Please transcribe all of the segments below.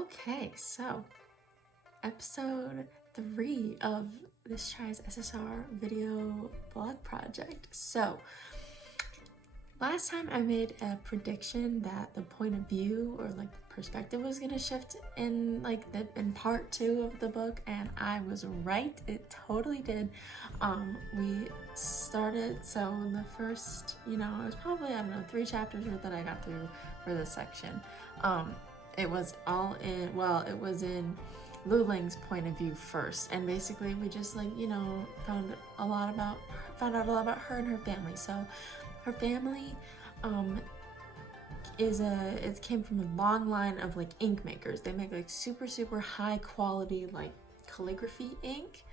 Okay, so episode 3 of this tries SSR video blog project. So last time I made a prediction that the point of view or like the perspective was gonna shift in in part 2 of the book, and I was right. It totally did. We started, so in the first, it was probably, 3 chapters that I got through for this section. It was in Lu Ling's point of view first, and basically we just found out a lot about her and her family. So her family it came from a long line of ink makers. They make super high quality calligraphy ink.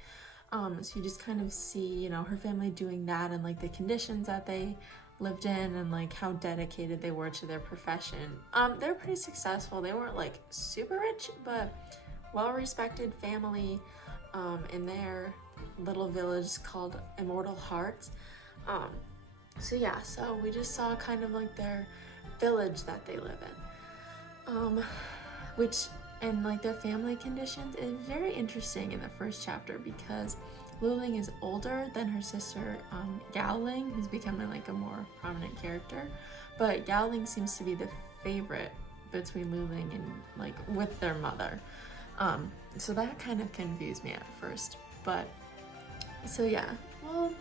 So you just kind of see her family doing that, and the conditions that they lived in, and how dedicated they were to their profession. They were pretty successful. They weren't super rich, but well-respected family in their little village called Immortal Hearts. So we just saw kind of their village that they live in, and their family conditions is very interesting in the first chapter, because Lu Ling is older than her sister Gao Ling, who's becoming a more prominent character, but Gao Ling seems to be the favorite between Lu Ling and with their mother. So that kind of confused me at first, but we'll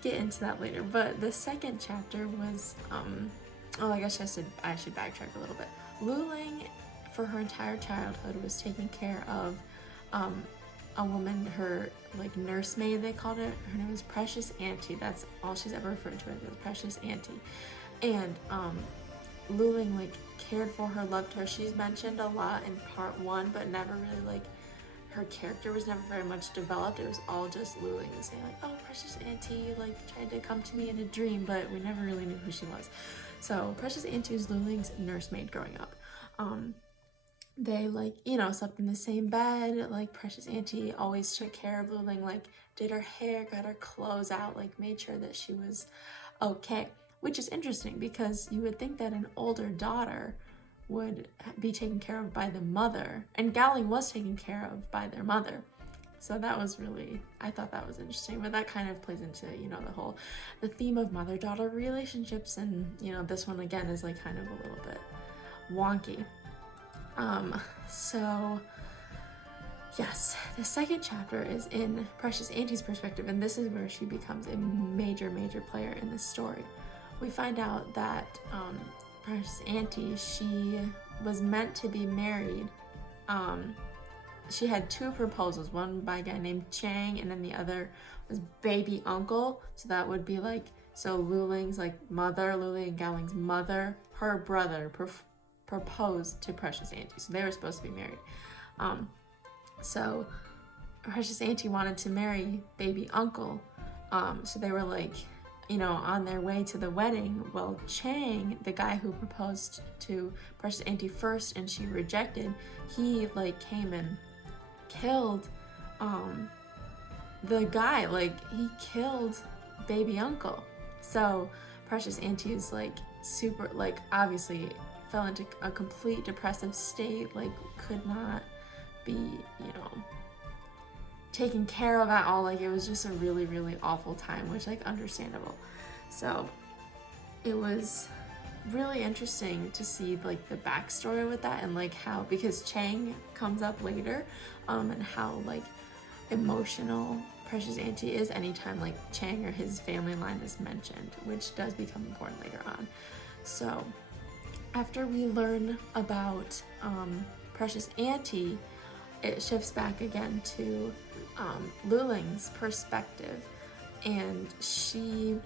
get into that later. But the second chapter was I guess I should backtrack a little bit. Lu Ling, for her entire childhood, was taking care of a woman, her nursemaid, they called it. Her name was Precious Auntie. That's all she's ever referred to it as, Precious Auntie. And Lu Ling cared for her, loved her. She's mentioned a lot in part 1, but never really her character was never very much developed. It was all just Lu Ling saying oh, Precious Auntie tried to come to me in a dream, but we never really knew who she was. So Precious Auntie was Lu Ling's nursemaid growing up. They slept in the same bed. Precious Auntie always took care of Lu Ling, did her hair, got her clothes out, made sure that she was okay. Which is interesting, because you would think that an older daughter would be taken care of by the mother, and Gao Ling was taken care of by their mother. So that was I thought that was interesting, but that kind of plays into, the theme of mother-daughter relationships, and, this one again is kind of a little bit wonky. So yes, the second chapter is in Precious Auntie's perspective, and this is where she becomes a major player in the story. We find out that Precious Auntie, she was meant to be married. She had 2 proposals, one by a guy named Chang, and then the other was baby uncle. So that would be so Lu Ling's mother, Lu Ling and Gao Ling's mother, her brother proposed to Precious Auntie. So they were supposed to be married. So Precious Auntie wanted to marry baby uncle. So they were on their way to the wedding. Well, Chang, the guy who proposed to Precious Auntie first and she rejected, he came and killed the guy. He killed baby uncle. So Precious Auntie is super obviously fell into a complete depressive state, could not be taken care of at all. It was just a really awful time, which understandable. So it was really interesting to see the backstory with that, and how, because Chang comes up later, and how emotional Precious Auntie is anytime Chang or his family line is mentioned, which does become important later on. So after we learn about Precious Auntie, it shifts back again to Lu Ling's perspective, and she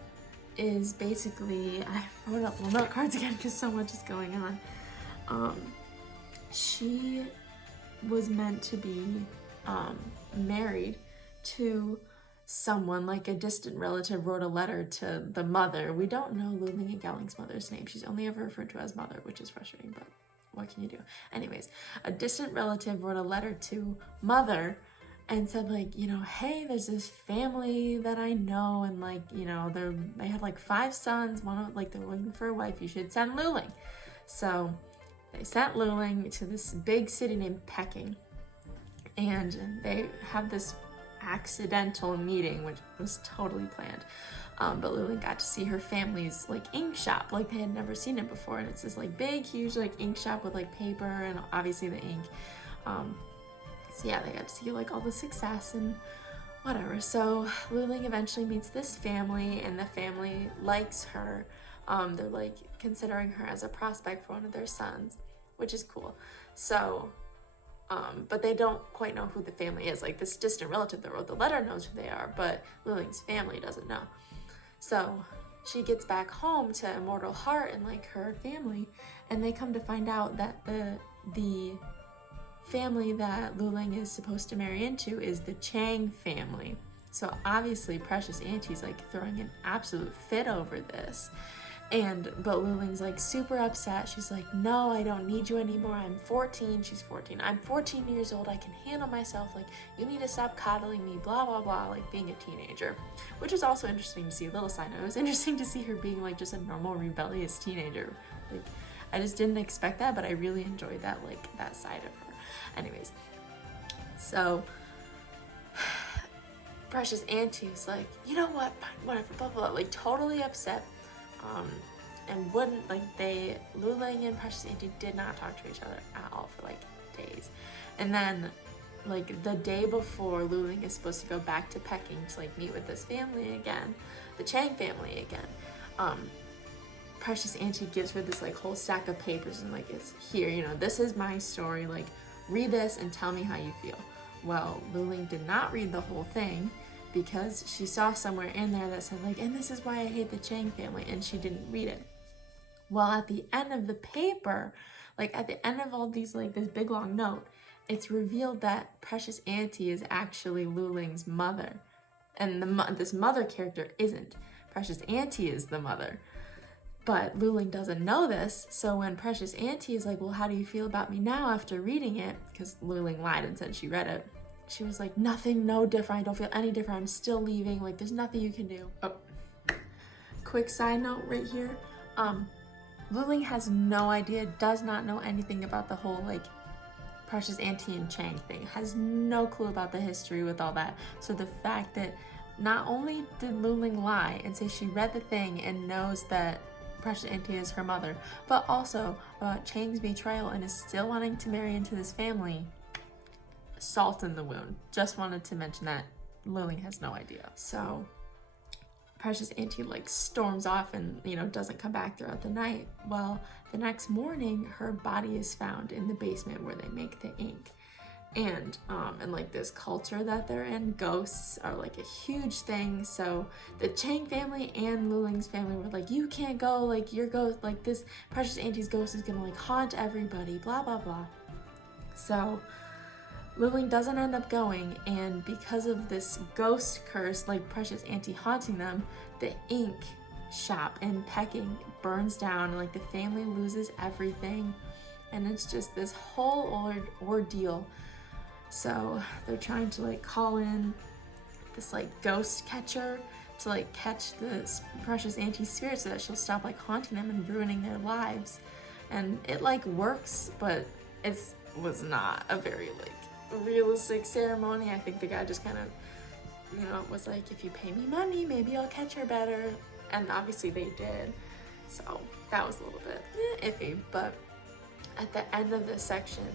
is basically, I wrote up little note cards again because so much is going on. She was meant to be married to someone, a distant relative wrote a letter to the mother. We don't know Lu Ling and Gao Ling's mother's name. She's only ever referred to as mother, which is frustrating, but what can you do? Anyways, a distant relative wrote a letter to mother and said hey, there's this family that I know, and they have 5 sons, one of they're looking for a wife, you should send Lu Ling. So they sent Luling to this big city named Peking, and they have this accidental meeting, which was totally planned. But Luling got to see her family's like ink shop, like they had never seen it before, and it's this like big, huge like ink shop with like paper and obviously the ink. So yeah, they got to see like all the success and whatever. So Luling eventually meets this family, and the family likes her. They're like considering her as a prospect for one of their sons, which is cool. So, but they don't quite know who the family is. Like this distant relative that wrote the letter knows who they are, but Luling's family doesn't know. So she gets back home to Immortal Heart and like her family, and they come to find out that the family that Luling is supposed to marry into is the Chang family. So obviously Precious Auntie's like throwing an absolute fit over this. But Luling's like super upset. She's like, no, I don't need you anymore. I'm 14. She's 14. I'm 14 years old. I can handle myself. Like, you need to stop coddling me, blah, blah, blah, like being a teenager. Which was also interesting to see. Little side note. It was interesting to see her being like just a normal rebellious teenager. Like, I just didn't expect that, but I really enjoyed that, like, that side of her. Anyways, so Precious Auntie was like, you know what, whatever, blah, blah, blah, like totally upset. And wouldn't, like, Luling and Precious Auntie did not talk to each other at all for like days. And then like the day before Luling is supposed to go back to Peking to like meet with this family again, the Chang family again, Precious Auntie gives her this like whole stack of papers and like, is here, you know, this is my story, like read this and tell me how you feel. Well, Luling did not read the whole thing, because she saw somewhere in there that said like, and this is why I hate the Chang family, and she didn't read it. Well, at the end of the paper, like at the end of all these, like this big long note, it's revealed that Precious Auntie is actually Luling's mother. And this mother character isn't. Precious Auntie is the mother. But Luling doesn't know this, so when Precious Auntie is like, well, how do you feel about me now after reading it? Because Luling lied and said she read it. She was like, nothing, no different. I don't feel any different. I'm still leaving. Like, there's nothing you can do. Oh, quick side note right here. Luling has no idea, does not know anything about the whole, like, Precious Auntie and Chang thing. Has no clue about the history with all that. So the fact that not only did Luling lie and say she read the thing and knows that Precious Auntie is her mother, but also about Chang's betrayal and is still wanting to marry into this family, salt in the wound. Just wanted to mention that. Luling has no idea. So Precious Auntie like storms off and, you know, doesn't come back throughout the night. Well, the next morning her body is found in the basement where they make the ink. And like this culture that they're in, ghosts are like a huge thing. So the Chang family and Luling's family were like, you can't go, like your ghost, like this Precious Auntie's ghost is gonna like haunt everybody, blah blah blah. So Luling doesn't end up going, and because of this ghost curse, like Precious Auntie haunting them, the ink shop in Peking burns down, and like the family loses everything, and it's just this whole ordeal. So they're trying to like call in this like ghost catcher to like catch the Precious Auntie's spirit so that she'll stop like haunting them and ruining their lives. And it like works, but it was not a very like realistic ceremony. I think the guy just kind of, you know, was like, if you pay me money, maybe I'll catch her better. And obviously they did. So that was a little bit iffy. But at the end of this section,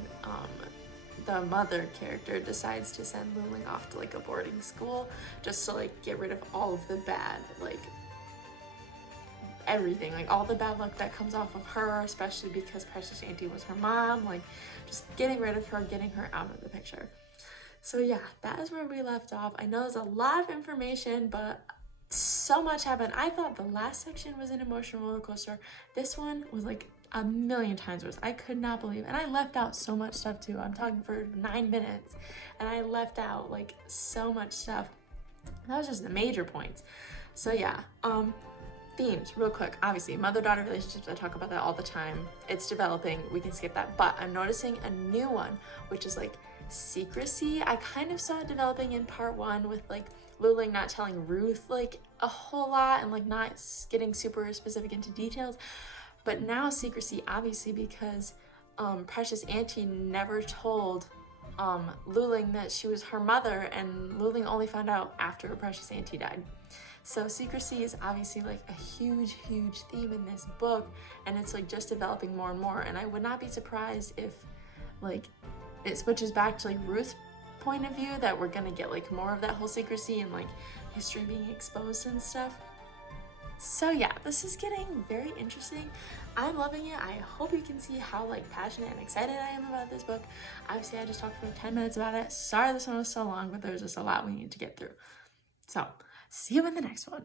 the mother character decides to send Luling off to like a boarding school just to like get rid of all of the bad, like everything, like all the bad luck that comes off of her, especially because Precious Auntie was her mom, like just getting rid of her, getting her out of the picture. So yeah, that is where we left off. I know there's a lot of information, but so much happened. I thought the last section was an emotional roller coaster. This one was like a million times worse. I could not believe it. And I left out so much stuff too. I'm talking for 9 minutes and I left out like so much stuff. That was just the major points. So yeah, themes real quick. Obviously mother-daughter relationships, I talk about that all the time. It's developing, we can skip that, but I'm noticing a new one, which is like secrecy. I kind of saw it developing in part 1 with like Luling not telling Ruth like a whole lot and like not getting super specific into details. But now secrecy, obviously, because Precious Auntie never told Luling that she was her mother, and Luling only found out after Precious Auntie died. So secrecy is obviously like a huge theme in this book, and it's like just developing more and more, and I would not be surprised if like it switches back to like Ruth's point of view, that we're gonna get like more of that whole secrecy and like history being exposed and stuff. So yeah, this is getting very interesting. I'm loving it. I hope you can see how like passionate and excited I am about this book. Obviously I just talked for 10 minutes about it. Sorry this one was so long, but there's just a lot we need to get through. So see you in the next one.